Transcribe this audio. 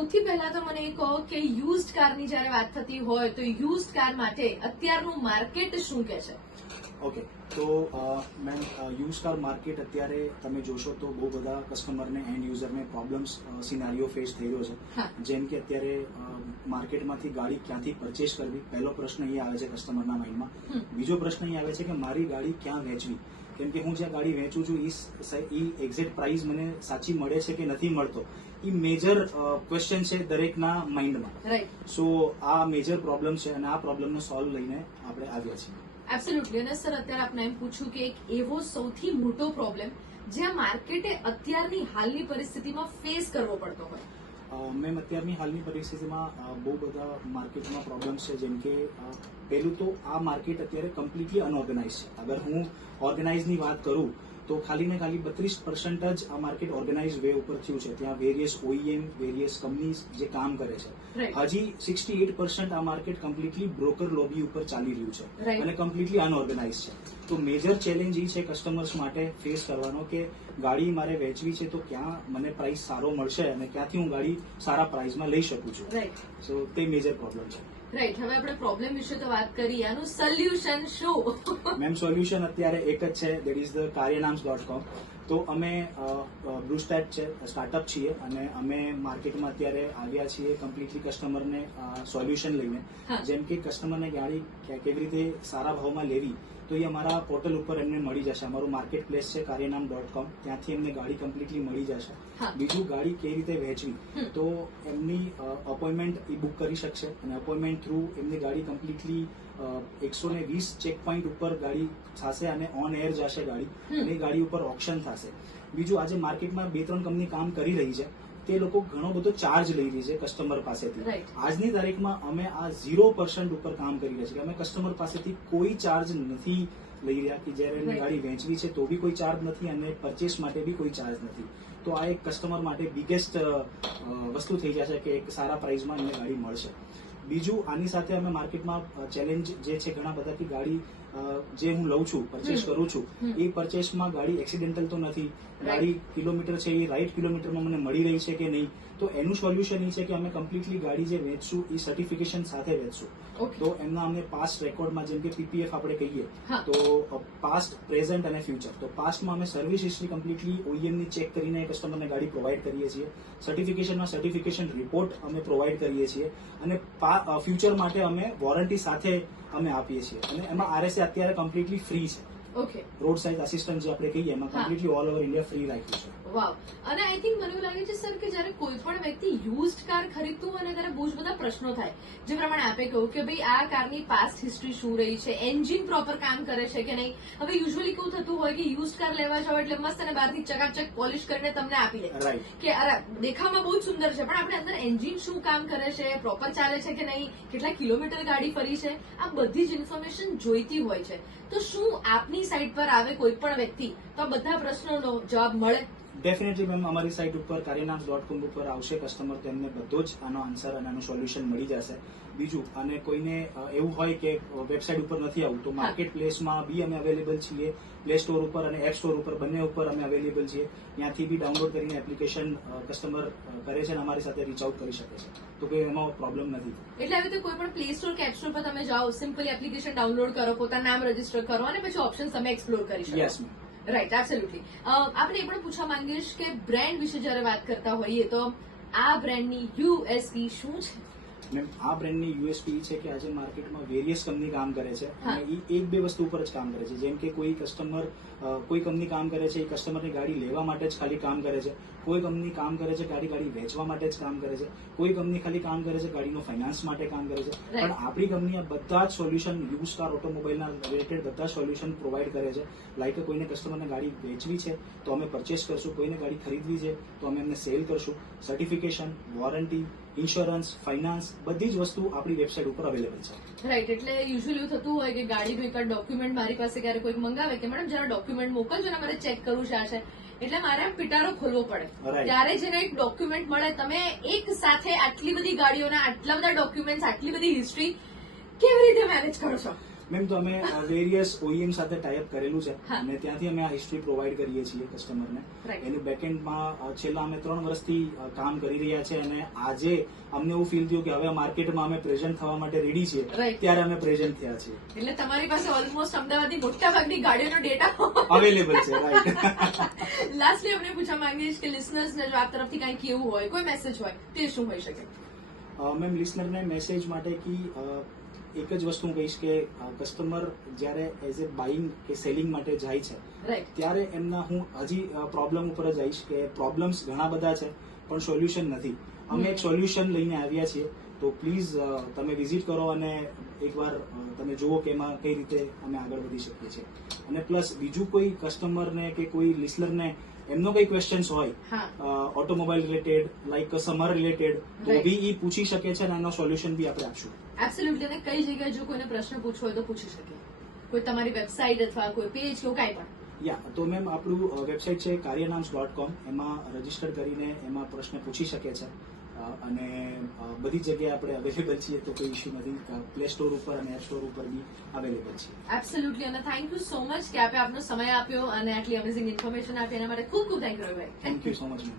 સૌથી પહેલા તો મને એ કહો કે યુઝડ કારની જયારે વાત થતી હોય તો યુઝડ કાર માટે અત્યારનું માર્કેટ શું કહે છે? ઓકે, તો મેમ યુઝ કાર માર્કેટ અત્યારે તમે જોશો તો બહુ બધા કસ્ટમરને એન્ડ યુઝરને પ્રોબ્લેમ્સ સિનારીઓ ફેસ થઈ રહ્યો છે. જેમ કે અત્યારે માર્કેટમાંથી ગાડી ક્યાંથી પરચેસ કરવી, પહેલો પ્રશ્ન એ આવે છે કસ્ટમરના માઇન્ડમાં. બીજો પ્રશ્ન એ આવે છે કે મારી ગાડી ક્યાં વેચવી, કેમ કે હું જ્યાં ગાડી વેચું છું એ એક્ઝેક્ટ પ્રાઇસ મને સાચી મળે છે કે નથી મળતો, એ મેજર ક્વેશ્ચન છે દરેકના માઇન્ડમાં. સો આ મેજર પ્રોબ્લેમ છે અને આ પ્રોબ્લેમનો સોલ્વ લઈને આપણે આવ્યા છીએ. એબ્સોલ્યુટલી. અને સર અત્યારે આપણે એમ પૂછ્યું કે એક એવો સૌથી મોટો પ્રોબ્લેમ જે માર્કેટે અત્યારની હાલની પરિસ્થિતિમાં ફેસ કરવો પડતો હોય. મેમ અત્યારની હાલની પરિસ્થિતિમાં બહુ બધા માર્કેટમાં પ્રોબ્લેમ્સ છે. જેમ કે પહેલું તો આ માર્કેટ અત્યારે કમ્પ્લીટલી અનઓર્ગેનાઇઝ છે. અગર હું ઓર્ગેનાઇઝની વાત કરું તો ખાલી ને ખાલી 32% જ આ માર્કેટ ઓર્ગેનાઇઝ વે ઉપર થયું છે. ત્યાં વેરિયસ OEM, વેરિયસ કંપનીઝ જે કામ કરે છે. હજી 68% આ માર્કેટ કમ્પ્લીટલી બ્રોકર લોબી ઉપર ચાલી રહ્યું છે અને કમ્પ્લીટલી અનઓર્ગેનાઇઝ છે. તો મેજર ચેલેન્જ એ છે કસ્ટમર્સ માટે ફેસ કરવાનો કે ગાડી મારે વેચવી છે તો ક્યાં મને પ્રાઇસ સારો મળશે અને ક્યાંથી હું ગાડી સારા પ્રાઇસમાં લઈ શકું છું. સો તે મેજર પ્રોબ્લેમ છે. રાઈટ. હવે આપણે પ્રોબ્લેમ વિશે તો વાત કરીએ, આનું સોલ્યુશન શું? મેમ સોલ્યુશન અત્યારે એક જ છે, દેટ ઇઝ ધ કાર્યનામ્સ.com. તો અમે બ્લુસ્ટેટ છે, સ્ટાર્ટઅપ છીએ અને અમે માર્કેટમાં અત્યારે આવ્યા છીએ કમ્પ્લીટલી કસ્ટમરને સોલ્યુશન લઈને. જેમ કે કસ્ટમરને ગાડી કેવી રીતે સારા ભાવમાં લેવી તો એ અમારા પોર્ટલ ઉપર એમને મળી જશે. અમારું માર્કેટ પ્લેસ છે કાર્યનામ.com, ત્યાંથી એમને ગાડી કમ્પ્લીટલી મળી જશે. બીજું ગાડી કેવી રીતે વેચવી તો એમની અપોઇન્ટમેન્ટ એ બુક કરી શકશે અને અપોઇન્ટમેન્ટ થ્રુ એમની ગાડી કમ્પ્લીટલી 120 ચેક પોઈન્ટ ઉપર ગાડી થશે અને ઓન એર જશે ગાડી અને ગાડી ઉપર ઓપ્શન થશે. બીજું આજે માર્કેટમાં 2-3 કંપની કામ કરી રહી છે, તે લોકો ઘણો બધો ચાર્જ લઈ રહી છે કસ્ટમર પાસેથી. આજની તારીખમાં અમે આ 0% ઉપર કામ કરી રહ્યા છીએ. અમે કસ્ટમર પાસેથી કોઈ ચાર્જ નથી લઈ રહ્યા કે જ્યારે એમને ગાડી વેચવી છે તો બી કોઈ ચાર્જ નથી અને પરચેસ માટે બી કોઈ ચાર્જ નથી. તો આ એક કસ્ટમર માટે બિગેસ્ટ વસ્તુ થઈ જશે કે એક સારા પ્રાઇસમાં એમને ગાડી મળશે. બીજું આની સાથે અમે માર્કેટમાં ચેલેન્જ જે છે ઘણા બધા કે ગાડી જે હું લઉં છું, પરચેસ કરું છું, એ પરચેસમાં ગાડી એક્સિડેન્ટલ તો નથી, ગાડી કિલોમીટર છે એ રાઈટ કિલોમીટરમાં મને મળી રહી છે કે નહીં. તો એનું સોલ્યુશન એ છે કે અમે કમ્પ્લીટલી ગાડી જે વેચશું એ સર્ટિફિકેશન સાથે વેચશું. તો એમના અમને પાસ્ટ રેકોર્ડમાં જેમ કે PPF આપણે કહીએ તો પાસ્ટ, પ્રેઝન્ટ અને ફ્યુચર. તો પાસ્ટમાં અમે સર્વિસ હિસ્ટ્રી કમ્પ્લીટલી OEM ની ચેક કરીને કસ્ટમરને ગાડી પ્રોવાઈડ કરીએ છીએ. સર્ટિફિકેશનમાં સર્ટિફિકેશન રિપોર્ટ અમે પ્રોવાઈડ કરીએ છીએ અને ફ્યુચર માટે અમે વોરંટી સાથે અમે આપીએ છીએ અને એમાં RSA અત્યારે કમ્પ્લીટલી ફ્રી છે. ઓકે. રોડ સાઇડ આસિસ્ટન્ટ જે આપણે કહીએ એમાં completely all over India free રાખ્યું છે. વાવ. અને આઈ થિંક મને એવું લાગે છે સર કે જયારે કોઈ પણ વ્યક્તિ યુઝડ કાર ખરીદતું હોય ને ત્યારે બહુ જ બધા પ્રશ્નો થાય. જે પ્રમાણે આપે કહ્યું કે ભાઈ આ કારની પાસ્ટ હિસ્ટ્રી શું રહી છે, એન્જિન પ્રોપર કામ કરે છે કે નહીં. હવે યુઝ્યુઅલી કેવું થતું હોય કે યુઝડ કાર લેવા જાવ એટલે મસ્ત અને બહારથી ચકાચક પોલિશ કરીને તમને આપી દે કે અરે દેખાવમાં બહુ જ સુંદર છે, પણ આપણે અંદર એન્જિન શું કામ કરે છે, પ્રોપર ચાલે છે કે નહીં, કેટલા કિલોમીટર ગાડી ફરી છે, આ બધી જ ઇન્ફોર્મેશન જોઈતી હોય છે. તો શું આપની સાઇટ પર આવે કોઈ પણ વ્યક્તિ તો આ બધા પ્રશ્નોનો જવાબ મળે? ડેફિનેટલી મેમ અમારી સાઇટ ઉપર કાર્યનામ્સ.com ઉપર આવશે કસ્ટમર, તેમને બધો જ આનો આન્સર અને આનું સોલ્યુશન મળી જશે. બીજું, અને કોઈને એવું હોય કે વેબસાઇટ ઉપર નથી આવતું તો માર્કેટ પ્લેસમાં બી અમે અવેલેબલ છીએ. પ્લે સ્ટોર ઉપર અને એપ સ્ટોર ઉપર બંને ઉપર અમે અવેલેબલ છીએ. ત્યાંથી બી ડાઉનલોડ કરીને એપ્લિકેશન કસ્ટમર કરે છે અને અમારી સાથે રીચ આઉટ કરી શકે છે. તો કોઈ એમાં પ્રોબ્લેમ નથી. એટલે હવે તો કોઈ પણ પ્લે સ્ટોર કે એપ સ્ટોર પર તમે જાઓ, સિમ્પલી એપ્લિકેશન ડાઉનલોડ કરો, પોતાનું નામ રજીસ્ટર કરો અને પછી ઓપ્શન તમે એક્સપ્લોર કરી શકો. Yes ma'am. રાઈટ. એબ્સોલ્યુટલી. આપણે એ પણ પૂછવા માંગીશ કે બ્રેન્ડ વિશે જયારે વાત કરતા હોઈએ તો આ બ્રેન્ડની USP શું છે? મેમ આ બ્રેન્ડની USP છે કે આજે માર્કેટમાં વેરિયસ કંપની કામ કરે છે અને એ 1-2 વસ્તુ ઉપર જ કામ કરે છે. જેમ કે કોઈ કસ્ટમર કોઈ કંપની કામ કરે છે એ કસ્ટમરની ગાડી લેવા માટે જ ખાલી કામ કરે છે, કોઈ કંપની કામ કરે છે ગાડી વેચવા માટે જ કામ કરે છે, કોઈ કંપની ખાલી કામ કરે છે ગાડીનો ફાઇનાન્સ માટે કામ કરે છે. પણ આપણી કંપની આ બધા જ સોલ્યુશન યુઝ કાર ઓટોમોબાઈલના રિલેટેડ બધા સોલ્યુશન પ્રોવાઈડ કરે છે. લાઈક કોઈને કસ્ટમરને ગાડી વેચવી છે તો અમે પરચેસ કરશું, કોઈને ગાડી ખરીદવી છે તો અમે એમને સેલ કરશું. સર્ટિફિકેશન, વોરંટી, ઇન્સ્યોરન્સ, ફાઇનાન્સ બધી જ વસ્તુ આપણી વેબસાઇટ ઉપર અવેલેબલ છે. રાઈટ. એટલે યુઝ્યુઅલી એવું થતું હોય કે ગાડીનું એક ડોક્યુમેન્ટ મારી પાસે ક્યારે કોઈક મંગાવે કે મેડમ જરા ડોક્યુમેન્ટ મોકલજો ને મારે ચેક કરવું છે આ છે, એટલે મારે આમ પિટારો ખોલવો પડે. ત્યારે જેને એક ડોક્યુમેન્ટ મળે, તમે એક સાથે આટલી બધી ગાડીઓના આટલા બધા ડોક્યુમેન્ટ, આટલી બધી હિસ્ટ્રી કેવી રીતે મેનેજ કરો છો? મેમ તો અમે વેરિયસ OEM સાથે ટાઈઅપ કરેલું છે હા. અને ત્યાંથી અમે આ હિસ્ટ્રી પ્રોવાઈડ કરીએ છીએ કસ્ટમરને. Right. એનું બેકએન્ડમાં છેલ્લા અમે 3 વર્ષથી કામ કરી રહ્યા છે અને આજે અમને એવું ફીલ થયું કે હવે માર્કેટમાં અમે પ્રેઝન્ટ થવા માટે રેડી છીએ, Right. ત્યારે અમે પ્રેઝન્ટ થયા છીએ. એટલે તમારી પાસે ઓલમોસ્ટ અમદાવાદની મોટા ભાગની ગાડીઓનો ડેટા અવેલેબલ છે, રાઈટ. લાસ્ટલી આપણે પૂછવા માંગીએ છીએ કે લિસનર્સને જો આપ તરફથી કંઈ કેવું હોય, કોઈ મેસેજ હોય, તે શું હોઈ શકે? મેમ લિસનરને મેસેજ માટે એક જ વસ્તુ હું કહીશ કે કસ્ટમર જ્યારે એઝ એ બાઇંગ કે સેલિંગ માટે જાય છે રાઈટ. ત્યારે એમના હું હજી પ્રોબ્લેમ ઉપર જ આવીશ કે પ્રોબ્લેમ્સ ઘણા બધા છે પણ સોલ્યુશન નથી. અમે એક સોલ્યુશન લઈને આવ્યા છીએ, તો પ્લીઝ તમે વિઝિટ કરો અને એકવાર તમે જુઓ કે એમાં કઈ રીતે અમે આગળ વધી શકીએ છીએ. અને પ્લસ બીજું કોઈ કસ્ટમરને કે કોઈ લિસનરને એમનો કઈ ક્વેશ્ચન્સ હોય હા, automobile related, like summer related, તો Right. બી એ પૂછી શકે છે અને એનો સોલ્યુશન બી આપણે આપશું. એબ્સોલ્યુટલી. અને કઈ જગ્યાએ જો કોઈને પ્રશ્ન પૂછવો હોય તો પૂછી શકે? કોઈ તમારી વેબસાઇટ અથવા કોઈ પેજ કે એવું કાંઈ પણ? યા તો મેમ આપણું વેબસાઇટ છે karyanaams.com, એમાં રજીસ્ટર કરીને એમાં પ્રશ્ન પૂછી શકે છે અને બધી જગ્યાએ આપણે અવેલેબલ છીએ, તો કોઈ ઇશ્યુ નથી. પ્લે સ્ટોર ઉપર અને એપ સ્ટોર ઉપર બી અવેલેબલ છીએ. એબ્સોલ્યુટલી. અને થેન્ક યુ સો મચ કે આપે આપનો સમય આપ્યો અને આટલી અમેઝિંગ ઇન્ફોર્મેશન આપી એના માટે ખૂબ ખૂબ thank you Ravibhai. Thank you so much ma'am.